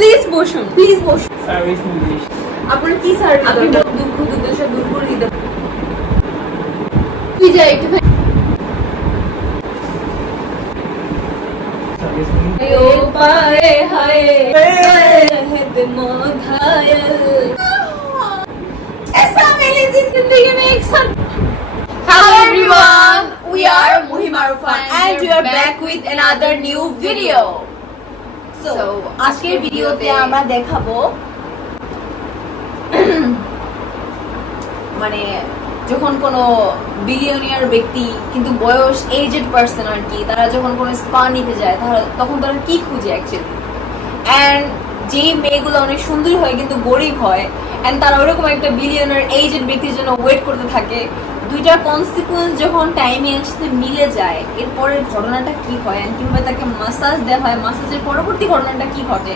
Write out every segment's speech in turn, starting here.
Please বসুন, please বসুন। Service নির্দিষ্ট। আপনার কি সার্ভিস? আপনি দুঃখ দুর্দশা দূর করে দিতে তুই যা একটু সার্ভিস ও পায়ে হায় হেদ মোধায়ল ऐसा मेरी जिंदगी में एक साथ। Hello everyone, we are Muhim Arfan and we are back with another new video. So আজকের ভিডিওতে আমরা দেখাবো মানে যখন কোনো বিলিয়নিয়ার ব্যক্তি কিন্তু বয়স এজড পারসন আর কি, তারা যখন কোনো স্পা নিতে যায় তখন তারা কি খুঁজে অ্যাকচুয়ালি, অ্যান্ড যেই মেয়েগুলো অনেক সুন্দরী হয় কিন্তু গরিব হয় অ্যান্ড তারা ওরকম একটা বিলিয়নার এজড ব্যক্তির জন্য ওয়েট করতে থাকে, দুইটা কনসিকুয়েন্স যখন টাইমে একসাথে মিলে যায় এরপরের ঘটনাটা কি হয়, কিংবা তাকে মাসাজ দেওয়া হয়, মাসাজের পরবর্তী ঘটনাটা কি ঘটে,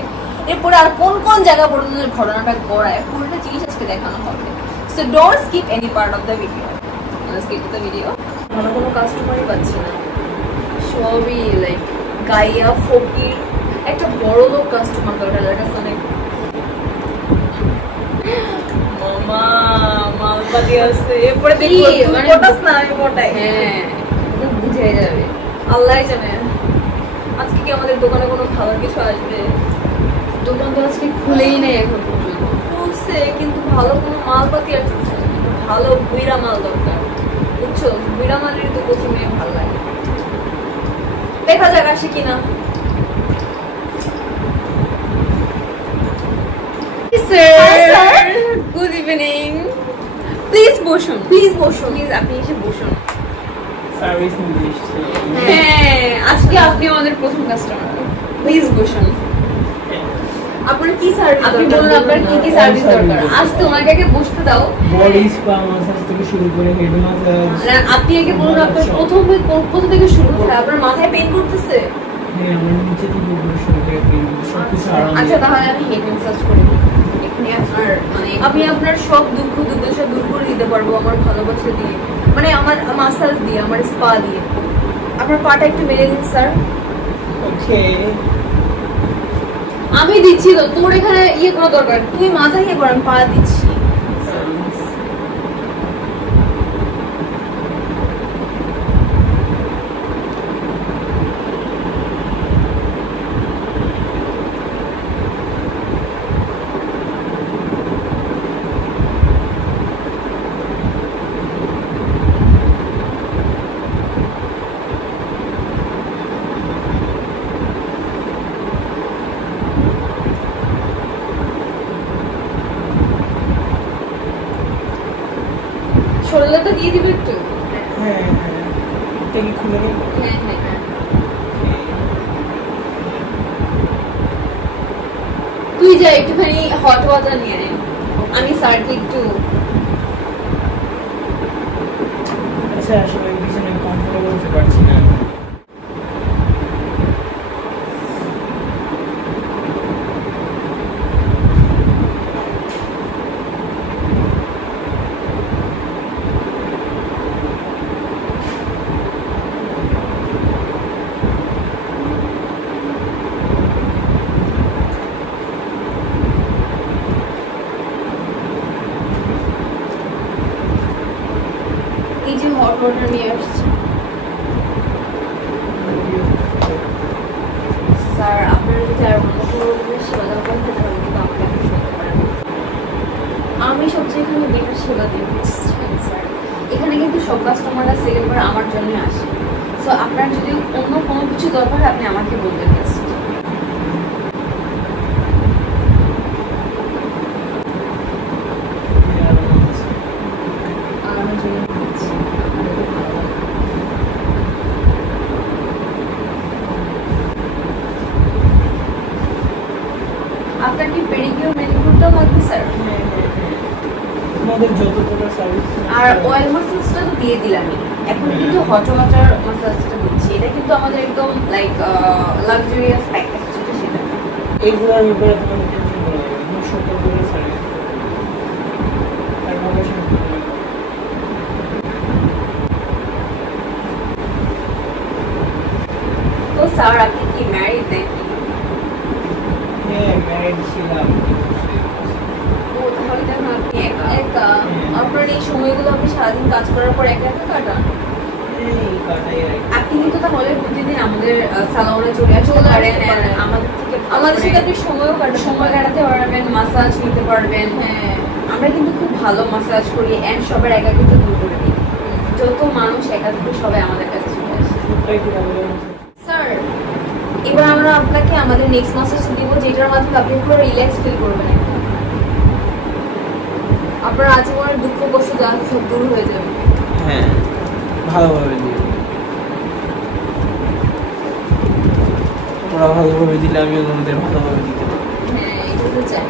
এরপরে আর কোন কোন জায়গা পর্যন্ত ঘটনাটা গড়ায়, পুরোটা জিনিস আজকে দেখানো হবে। So don't skip any part of the video. Let's get to the video. আমরা কোনো কাস্টমারই পাচ্ছি না, সবই লাইক গাইয়া ফকির, একটা বড় লোক কাস্টমার দরকার যার কাছে অনেক মামা মালপাতি আছে, এরপরে দেখি মানে পটাস না আমি পটাই, হ্যাঁ এটা বুঝাই যাবে, আল্লাহই জানে। আজকে কি আমাদের দোকানে কোনো খাবার কিছু আসবে? দোকান তো আজকে খুলেই নেই এখন পর্যন্ত, খুলছে কিন্তু ভালো কোনো মালপাতি আর চলছে না, ভালো বুইরা মাল দরকার, বুঝছো? বুইরা মালেরই তো প্রচুর মেয়ে ভালো লাগে, দেখা যাক আসে কিনা। গুড ইভিনিং, প্লিজ বসুন, প্লিজ বসুন, প্লিজ আপনি এসে বসুন। সার্ভিস নির্দিষ্ট। হ্যাঁ আজকে আপনি আমাদের প্রথম কাস্টমার, প্লিজ বসুন। আপনার কি সার্ভিস? আপনি বলুন আপনার কি কি সার্ভিস দরকার। আজ তো ওনাকে আগে বসতে দাও। বডি স্পা মাসাজ থেকে শুরু করে হেড মাসাজ। আপনি আগে বলুন আপনার কোথা থেকে শুরু হয়? আপনার মাথায় পেইন করতেছে? হ্যাঁ আমার নিচে থেকে উপরে শুরু করে পেইন সবকিছু আরাম। আচ্ছা তাহলে আমি হেড ম্যাসাজ করে দিই। এখানে আপনার মানে আমি আপনার সব দুঃখ দুর্দশা দূর করে দিতে পারবো আমার ভালোবাসা দিয়ে, মানে আমার মাসাজ দিয়ে, আমার স্পা দিয়ে। আপনার পাটা একটু মেরে দিন স্যার। ওকে আমি দিচ্ছি তো, তোর এখানে ইয়ে কোনো দরকার, তুই মাথা ইয়ে কর, আমি পা দিচ্ছি। শরীরটা দিয়ে দিবে একটু। হ্যাঁ হ্যাঁ এটা কি খুলে গেল? হ্যাঁ হ্যাঁ হ্যাঁ তুই যা একটুখানি হট ওয়াটার নিয়ে আয়, আমি স্যারকে একটু। আচ্ছা আসলে এই পিছনে কমফোর্টেবল হতে পারছি না। এই যে হট ওয়াটার নিয়ে আসছি স্যার, আপনারা যদি আর অন্য কোনো রকমের সেবা দেওয়া করতে তাহলে কিন্তু আমাকে আপনি বলতে পারেন। আমি সবচেয়ে এখানে বেটার সেবা দিই স্যার, এখানে কিন্তু সব কাস্টমাররা সেকেন্ড বার আমার জন্য আসে। সো আপনার যদি অন্য কোনো কিছু দরকার হয় আপনি আমাকে বলবেন জাস্ট। আমার জন্য দিচ্ছি, আপনাদের ভালো লাগবে। আপনার কি পেডিকিউর ম্যানিকিউরটাও লাগবে স্যার? হ্যাঁ হ্যাঁ হ্যাঁ তোমাদের যত প্রকার সার্ভিস আর অয়েল মাসাজটা তো দিয়ে দিলামই, এখন কিন্তু হট ওয়াটার মাসাজটা দিচ্ছি। এটা কিন্তু আমাদের একদম লাইক লাক্সারিয়াস প্যাকেজ যেটা, সেটা। এইগুলোর ব্যাপারে তোমাদের টেনশন করা যাবে না, সতর্ক করে সার্ভিস আর ভালোবাসা করতে হবে। তো স্যার আপনি কি ম্যারিড নাকি? হ্যাঁ সাইড ছিলাম ও তাহলে দেখুন আপনি একা আপনার এই সময়গুলো আপনি সারাদিন কাজ করার পর একা একা কাটান। এই কাটাই আর কি। আপনি কিন্তু তাহলে প্রতিদিন আমাদের সালোনে চলে আসতে পারেন and আমাদের থেকে আপনি সময়ও কাটান সময় কাটাতে পারবেন, মাসাজ নিতে পারবেন। হ্যাঁ আমরা কিন্তু খুব ভালো মাসাজ করি এন্ড সবার একাকিত্ব দূর করে দিই। যত মানুষ একা থাকে সবাই আমাদের কাছে চলে আসে। সবটাই কি প্রবলেম আছে? স্যার এবার আমরা আপনাকে আমাদের নেক্সট মাসেজ দিব যেটার মাধ্যমে আপনি পুরো রিল্যাক্স ফিল করবেন একদম। আপনার আজীবনের দুঃখ কষ্ট যা আছে সব দূর হয়ে যাবে। হ্যাঁ ভালোভাবে দিও। ওরা ভালোভাবে দিলে আমিও তোমাদের ভালোভাবে দিতে পারি। হ্যাঁ এটা তো চাই।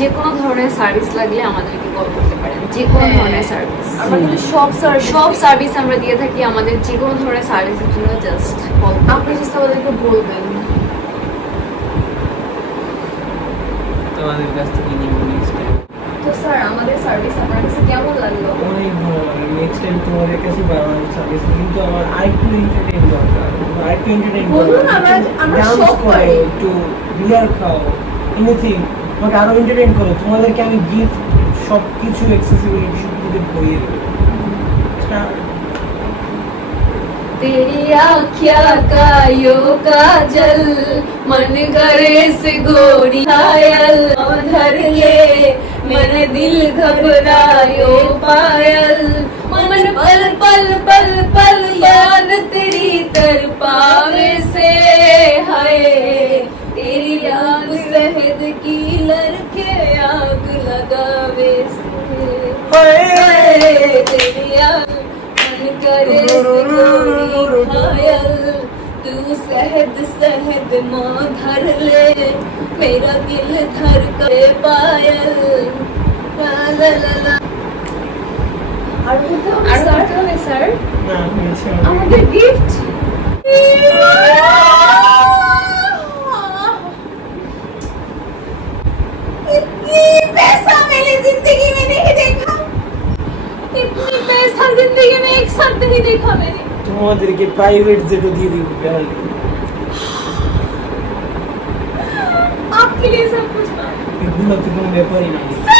যে কোনো ধরনের সার্ভিস লাগলে আমাদেরকে কল করতে পারেন, যে কোনো হ্যাঁ। ধরনের সার্ভিস। আমরা কিন্তু সব সব সার্ভিস আমরা দিয়ে থাকি। আমাদের যে কোনো ধরনের সার্ভিসের জন্য জাস্ট কল। আপনি just আমাদেরকে বলবেন। তোমাদের কাছ থেকে নিব নেক্সট টাইম। তো স্যার আমাদের সার্ভিস আপনার কাছে কেমন লাগলো? অনেক ভালো লাগে। নেক্সট টাইম তোমাদের কাছে বারবার সার্ভিস কিন্তু আমার আরেকটু এন্টারটেইন দরকার। আরেকটু এন্টারটেইন বলুন, আমরা সব পারি। একটু বিয়ার খাও, এনিথিং। আমাকে আরো এন্টারটেইন করো। তোমাদেরকে আমি গিফট সব কিছু অ্যাক্সেসিবিলিটি সব কিছু ভরিয়ে দেবো। तेरी आँखिया का यो काजल मन करे से गोरी घायल धर ले मन दिल घबरायो पायल मन पल पल पल पल याद तेरी तर पावे से हाय तेरी याद शहद की लड़के आग लगावे से हाय तेरी याद करे गोरी घायल तू शहद शहद माँ धर ले मेरा दिल धर के पायल ला ला ला ला। আর বলতে হবে আর স্যার করতে হবে স্যার না হয়েছে আমাদের গিফট। इतनी पैसा मैंने जिंदगी में नहीं देखा। इतनी पैसा जिंदगी में एक साथ नहीं देखा मैंने। তোমাদেরকে প্রাইভেট জেটও দিয়ে দিব গ্যারান্টি। आपके लिए सब कुछ এগুলো তো কোনো ব্যাপারই না। স্যার